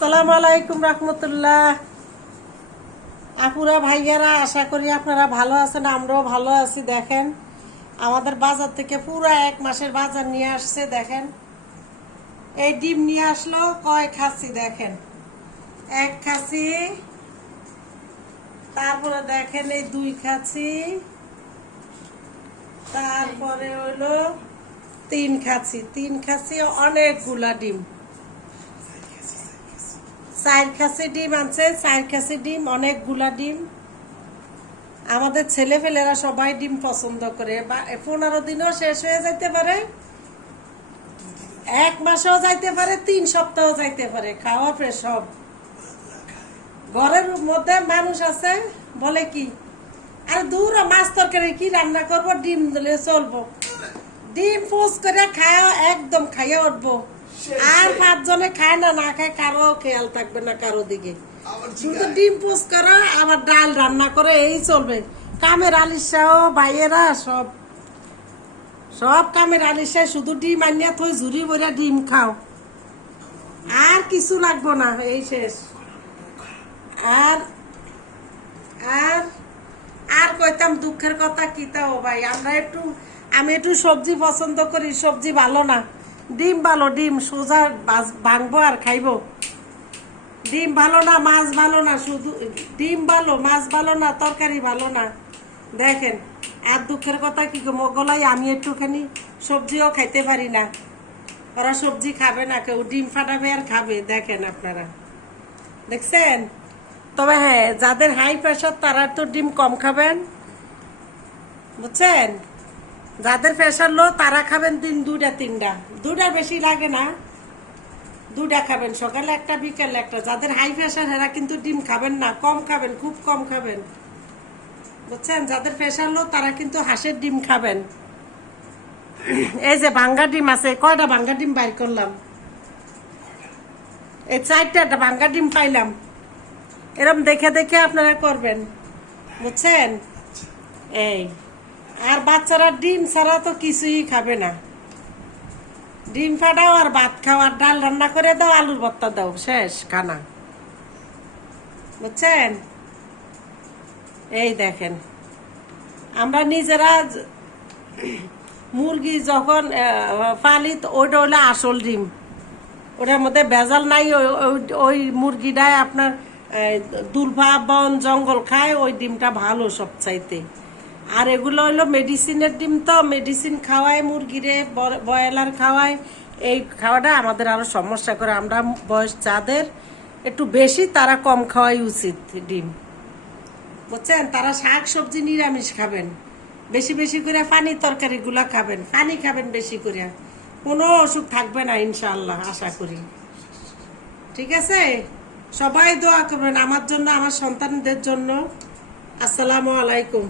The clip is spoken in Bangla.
আসসালামু আলাইকুম রহমতুল্লাহ। আপুরা ভাইয়ারা, আশা করি আপনারা ভালো আছেন, আমরাও ভালো আছি। দেখেন আমাদের বাজার থেকে পুরো 1 মাসের বাজার নিয়ে আসছে। দেখেন এই ডিম নিয়ে আসলো কয় খাসি, দেখেন 1 খাসি, তারপরে দেখেন এই 2 খাসি, তারপরে হলো 3 খাসি। 3 খাসি অনেকগুলা ডিম। 4 খাসি ডিম আনছে, 4 খাসি ডিম অনেকগুলা ডিম। আমাদের ছেলেপেলেরা সবাই ডিম পছন্দ করে। 15 দিনও শেষ হয়ে যাইতে পারে, 1 মাসও যাইতে পারে, 3 সপ্তাহও যাইতে পারে। খাওয়া ফ্রেশ সব। ঘরের মধ্যে মানুষ আছে বলে কি, আরে দূর মাছ তরকারি কি রান্না করব, ডিম দিলে চলবো। ডিম পোস্ট করে খাওয়া, একদম খাইয়া উঠবো। আর 5 জনে খায় না, না খায়, কারো খেয়াল থাকবে না কারো দিকে। শুধু ডিম পোস্ট করো, আবার ডাল রান্না করে, এই চলবে। কামের আলিশাও ভাইয়েরা সব সব কামের আলিশায় শুধু ডিম আনিয়া থই, ঝুরি ভরা ডিম খাও, আর কিছু লাগবো না, এই শেষ। আর আর আর কইতাম দুঃখের কথা কি তাও ভাই, আমি একটু সবজি পছন্দ করি। সবজি ভালো না, ডিম ভালো। ডিম সোজা ভাঙবো আর খাইবো। ডিম ভালো না, মাছ ভালো না, শুধু ডিম ভালো, মাছ ভালো না, তরকারি ভালো না। দেখেন আর দুঃখের কথা কি গলাই, আমি একটুখানি সবজিও খাইতে পারি না। ওরা সবজি খাবে না, কেউ ডিম ফাটাবে আর খাবে। দেখেন আপনারা দেখছেন। তবে হ্যাঁ, যাদের হাই প্রেশার তারা তো ডিম কম খাবেন, বুঝছেন। যাদের প্রেশার লো তারা খাবেন দিন 2টা 3টা, 2টার বেশি লাগে না, 2টা খাবেন, সকালে 1টা বিকালে 1টা। যাদের হাই প্রেশার এরা কিন্তু ডিম খাবেন না, কম খাবেন, খুব কম খাবেন, বুঝছেন। যাদের প্রেশার লো তারা কিন্তু হাঁসের ডিম খাবেন। এই যে ভাঙ্গা ডিম আছে, কয়টা ভাঙ্গা ডিম বাইর করলাম, এই 4টা ভাঙ্গা ডিম পাইলাম। এরম দেখে দেখে আপনারা করবেন, বুঝছেন। এই আর বাচ্চারা ডিম ছাড়া তো কিছুই খাবে না। ডিম ফাটাও আর ভাত খাও, আর ডাল রান্না করে দাও, আলুর ভর্তা দাও, শেষ খানা, বুঝছেন। এই দেখেন আমরা নিজেরা মুরগি যখন পালি, ওইটা হলো আসল ডিম, ওটার মধ্যে ভেজাল নাই। ওই মুরগিটায় আপনার দুলভা বন জঙ্গল খায়, ওই ডিমটা ভালো সবচাইতে। আর এগুলো হলো মেডিসিনের ডিম, তো মেডিসিন খাওয়ায় মুরগিরে, ব্রয়লার খাওয়ায়। এই খাওয়াটা আমাদের আরো সমস্যা করে। আমরা বয়স যাদের একটু বেশি, তারা কম খাওয়াই উচিত ডিম, বুঝছেন। তারা শাক সবজি নিরামিষ খাবেন, বেশি বেশি করে পানি তরকারিগুলা খাবেন, পানি খাবেন বেশি করে, কোনো অসুখ থাকবে না ইনশাআল্লাহ, আশা করি। ঠিক আছে, সবাই দোয়া করবেন আমার জন্য, আমার সন্তানদের জন্য। আসসালামু আলাইকুম।